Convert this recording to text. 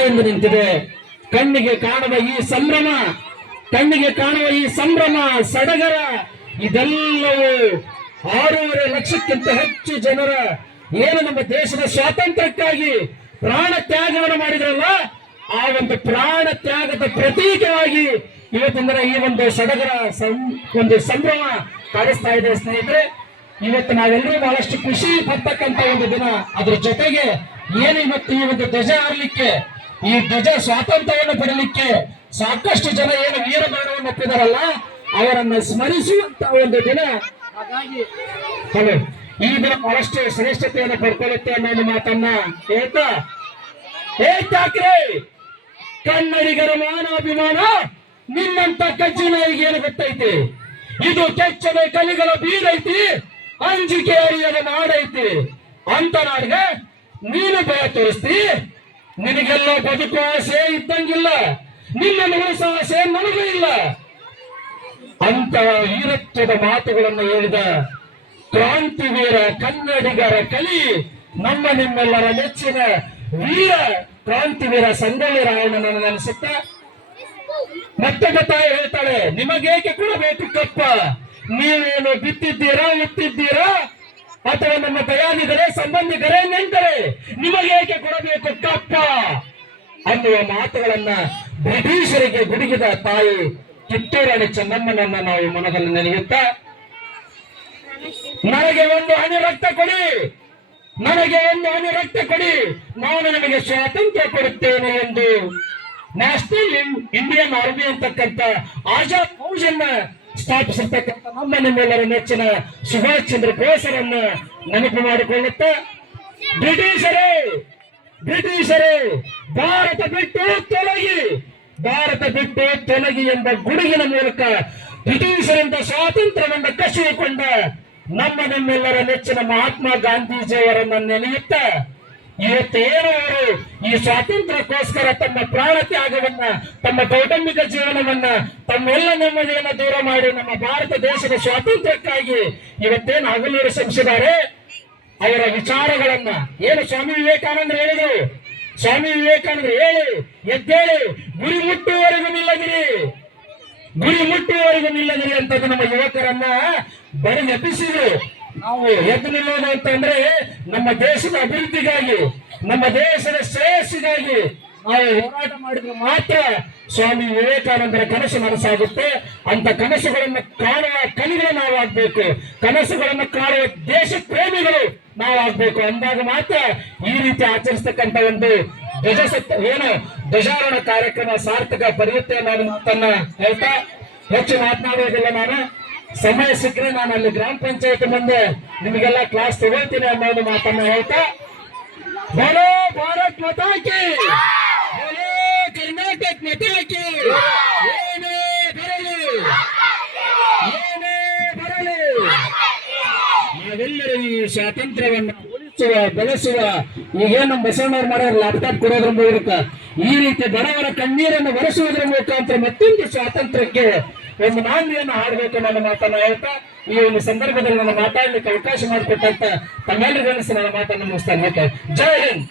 ಕಾಯಲು ನಿಂತಿದೆ. ಕಣ್ಣಿಗೆ ಕಾಣುವ ಈ ಸಂಭ್ರಮ, ಕಣ್ಣಿಗೆ ಕಾಣುವ ಈ ಸಂಭ್ರಮ, ಸಡಗರ, ಇದೆಲ್ಲವೂ ಆರೂವರೆ ಲಕ್ಷಕ್ಕಿಂತ ಹೆಚ್ಚು ಜನರ ಏನು ನಮ್ಮ ದೇಶದ ಸ್ವಾತಂತ್ರ್ಯಕ್ಕಾಗಿ ಪ್ರಾಣ ತ್ಯಾಗವನ್ನು ಮಾಡಿದ್ರಲ್ಲ, ಆ ಒಂದು ಪ್ರಾಣ ತ್ಯಾಗದ ಪ್ರತೀಕವಾಗಿ ಇವತ್ತಿನ ಈ ಒಂದು ಸಡಗರ ಒಂದು ಸಂಭ್ರಮ ಕಾಣಿಸ್ತಾ ಇದೆ ಸ್ನೇಹಿತರೆ. ಇವತ್ತು ನಾವೆಲ್ಲರೂ ಬಹಳಷ್ಟು ಖುಷಿ ಪಡ್ತಕ್ಕಂತ ಒಂದು ದಿನ. ಅದರ ಜೊತೆಗೆ ಏನು ಇವತ್ತು ಈ ಒಂದು ಧ್ವಜ ಹಾರಲಿಕ್ಕೆ ಈ ಧ್ವಜ ಸ್ವಾತಂತ್ರ್ಯವನ್ನು ಪಡಲಿಕ್ಕೆ ಸಾಕಷ್ಟು ಜನ ಏನು ವೀರ ಮರಣವನ್ನು ಒಪ್ಪಿದಾರಲ್ಲ ಅವರನ್ನ ಸ್ಮರಿಸುವಂತ ಒಂದು ದಿನ. ಹಾಗಾಗಿ ಈ ದಿನ ಬಹಳಷ್ಟು ಶ್ರೇಷ್ಠತೆಯನ್ನು ಪಡ್ಕೊಳ್ಳುತ್ತೆ ಅನ್ನೋ ಮಾತನ್ನ ಹೇಳ್ತಾ ಹೇ ಠಾಕ್ರೆ, ಕನ್ನಡಿಗರ ಮಾನಾಭಿಮಾನ ನಿನ್ನಂತ ಕಜ್ಜಿನಾಯಿಗೆ ಏನು ಗೊತ್ತೈತಿ? ಇದು ಕೆಚ್ಚದ ಕಲಿಗಳ ಬೀರೈತಿ ಅಂಜಿಕೆ ಅರಿಯದ ಮಾಡೈತಿ ಅಂತ ನಾಡಿಗೆ, ನೀನು ಭಯ ತೋರಿಸ್ತಿ ನಿನಗೆಲ್ಲ ಬದುಕುವ ಆಸೆ ಇದ್ದಂಗಿಲ್ಲ ನಿನ್ನ ಉಳಿಸುವ ಆಸೆ ನನಗೂ ಇಲ್ಲ. ಅಂತ ವೀರತ್ವದ ಮಾತುಗಳನ್ನು ಹೇಳಿದ ಕ್ರಾಂತಿವೀರ ಕನ್ನಡಿಗರ ಕಲಿ, ನಮ್ಮ ನಿಮ್ಮೆಲ್ಲರ ನೆಚ್ಚಿನ ವೀರ ಕ್ರಾಂತಿವೀರ ಸಂಗೊಳ್ಳಿ ರಾಯಣ್ಣನ ನೆನೆಸುತ್ತ ಮತ್ತೆ ತಾಯಿ ಹೇಳ್ತಾಳೆ, ನಿಮಗೇಕೆ ಕೊಡಬೇಕು ಕಪ್ಪ? ನೀವೇನು ಬಿತ್ತಿದ್ದೀರಾ ಉತ್ತಿದ್ದೀರಾ ಅಥವಾ ನಮ್ಮ ದಯಾನಿದರೆ ಸಂಬಂಧಿಕರೇ ನೆಂಟರೆ ನಿಮಗೇಕೆ ಕೊಡಬೇಕು ಕಪ್ಪ? ಅನ್ನುವ ಮಾತುಗಳನ್ನ ಬ್ರಿಟಿಷರಿಗೆ ಗುಡುಗಿದ ತಾಯಿ ಕಿತ್ತೂರಾಣಿ ಚೆನ್ನಮ್ಮನನ್ನ ನಾವು ಮನದಲ್ಲಿ ನೆನೆಯುತ್ತಾ, ನನಗೆ ಒಂದು ಹನಿ ರಕ್ತ ಕೊಡಿ, ನನಗೆ ಒಂದು ಹನಿ ರಕ್ತ ಕೊಡಿ, ನಾನು ನಿಮಗೆ ಸ್ವಾತಂತ್ರ್ಯ ಕೊಡುತ್ತೇನೆ ಎಂದು ನ್ಯಾಷನಲ್ ಇಂಡಿಯನ್ ಆರ್ಮಿ ಅಂತಕ್ಕಂಥ ಆಜಾದ್ ಫೌಜನ್ನ ಸ್ಥಾಪಿಸಿರ್ತಕ್ಕಂಥ ನಮ್ಮ ನಿಮ್ಮೆಲ್ಲರ ನೆಚ್ಚಿನ ಸುಭಾಷ್ ಚಂದ್ರ ಬೋಸರನ್ನ ನೆನಪು ಮಾಡಿಕೊಳ್ಳುತ್ತಾ ಬ್ರಿಟಿಷರೇ ಬ್ರಿಟಿಷರೇ, ಭಾರತ ಬಿಟ್ಟು ತೊಲಗಿ, ಭಾರತ ಬಿಟ್ಟು ತೊಲಗಿ ಎಂಬ ಗುಡುಗಿನ ಮೂಲಕ ಬ್ರಿಟಿಷರಿಂದ ಸ್ವಾತಂತ್ರ್ಯವನ್ನು ಕಸಿದುಕೊಂಡ ನಮ್ಮ ನಿಮ್ಮೆಲ್ಲರ ನೆಚ್ಚಿನ ಮಹಾತ್ಮ ಗಾಂಧೀಜಿಯವರನ್ನ ನೆನೆಯುತ್ತ ಇವತ್ತೇನು ಇವರು ಈ ಸ್ವಾತಂತ್ರ್ಯಕ್ಕೋಸ್ಕರ ತಮ್ಮ ಪ್ರಾಣ ತ್ಯಾಗವನ್ನ ತಮ್ಮ ಕೌಟುಂಬಿಕ ಜೀವನವನ್ನ, ತಮ್ಮೆಲ್ಲ ನೆಮ್ಮದಿಯನ್ನ ದೂರ ಮಾಡಿ ನಮ್ಮ ಭಾರತ ದೇಶದ ಸ್ವಾತಂತ್ರ್ಯಕ್ಕಾಗಿ ಇವತ್ತೇನು ಹಗಲೂರು ಶ್ರಮಿಸಿದ್ದಾರೆ ಅವರ ವಿಚಾರಗಳನ್ನ. ಏನು ಸ್ವಾಮಿ ವಿವೇಕಾನಂದ ಹೇಳಿದ್ರು? ಸ್ವಾಮಿ ವಿವೇಕಾನಂದ ಹೇಳಿ, ಎದ್ದೇಳಿ, ಗುರಿ ಮುಟ್ಟುವವರೆಗೂ ನಿಲ್ಲದಿರಿ. ಗುರಿ ಮುಟ್ಟುವವರೆಗೂ ನಿಲ್ಲದಿರಿ ಅಂತ ನಮ್ಮ ಯುವಕರನ್ನ ಬರೀ ಎಬ್ಬಿಸಿದ್ರು ನಾವು ಎದ್ದು ನಿಲ್ಲೋದು ಅಂತಂದ್ರೆ ನಮ್ಮ ದೇಶದ ಅಭಿವೃದ್ಧಿಗಾಗಿ, ನಮ್ಮ ದೇಶದ ಶ್ರೇಯಸ್ಸಿಗಾಗಿ ನಾವು ಹೋರಾಟ ಮಾಡಿದ್ರೆ ಮಾತ್ರ ಸ್ವಾಮಿ ವಿವೇಕಾನಂದರ ಕನಸು ನನಸಾಗುತ್ತೆ. ಅಂತ ಕನಸುಗಳನ್ನು ಕಾಣುವ ಕಲಿಗಳು ನಾವು ಆಗ್ಬೇಕು ಕನಸುಗಳನ್ನು ಕಾಣುವ ದೇಶ ಪ್ರೇಮಿಗಳು ನಾವು ಆಗ್ಬೇಕು ಅಂದಾಗ ಮಾತ್ರ ಈ ರೀತಿ ಆಚರಿಸ್ತಕ್ಕಂಥ ಒಂದು ಧ್ವಜ ಏನು ಧ್ವಜಾರೋಹಣ ಕಾರ್ಯಕ್ರಮ ಸಾರ್ಥಕ ಪಡೆಯುತ್ತೆ ಅನ್ನೋದು ಮಾತನ್ನ ಹೇಳ್ತಾ, ಹೆಚ್ಚು ಮಾತನಾಡುವುದಿಲ್ಲ ನಾನು. ಸಮಯ ಸಿಕ್ಕರೆ ನಾನು ಅಲ್ಲಿ ಗ್ರಾಮ ಪಂಚಾಯತ್ ಮುಂದೆ ನಿಮಗೆಲ್ಲ ಕ್ಲಾಸ್ ತಗೊಳ್ತೀನಿ ಅನ್ನೋದು ಮಾತನ್ನ ಹೇಳ್ತಾ ಬೋಲೋ ಭಾರತ್ ಮತಾಕಿ ಬೋಲೋ ಕರ್ನಾಟಕ ಮತಾಕಿ ಬರಲಿ! ಬರಲಿ! ನಾವೆಲ್ಲರೂ ಈ ಸ್ವಾತಂತ್ರ್ಯವನ್ನು ಉಳಿಸುವ, ಬೆಳೆಸುವ ಈಗೇನು ಬಸವಣ್ಣವ್ರು ಮಾಡ್ಯಾರ ಲ್ಯಾಪ್ಟಾಪ್ ಕೊಡೋದ್ರ ಮೂಲಕ ಈ ರೀತಿ ಬಡವರ ಕಣ್ಣೀರನ್ನು ಒರೆಸುವುದರ ಮುಖಾಂತರ ಮತ್ತೊಂದು ಸ್ವಾತಂತ್ರ್ಯಕ್ಕೆ ಒಂದು ನಾಂದಿಯನ್ನು ಹಾಡಬೇಕು ನನ್ನ ಮಾತನ್ನ ಹೇಳ್ತಾ, ಈ ಒಂದು ಸಂದರ್ಭದಲ್ಲಿ ನನ್ನ ಮಾತಾಡ್ಲಿಕ್ಕೆ ಅವಕಾಶ ಮಾಡಿಕೊಟ್ಟಂತ ತಮ್ಮೆಲ್ಲರಿಗೂ ನನ್ನ ಮಾತನ್ನು ಮುಗಿಸ್ತಾನೆ ಜೈ ಹಿಂದ್!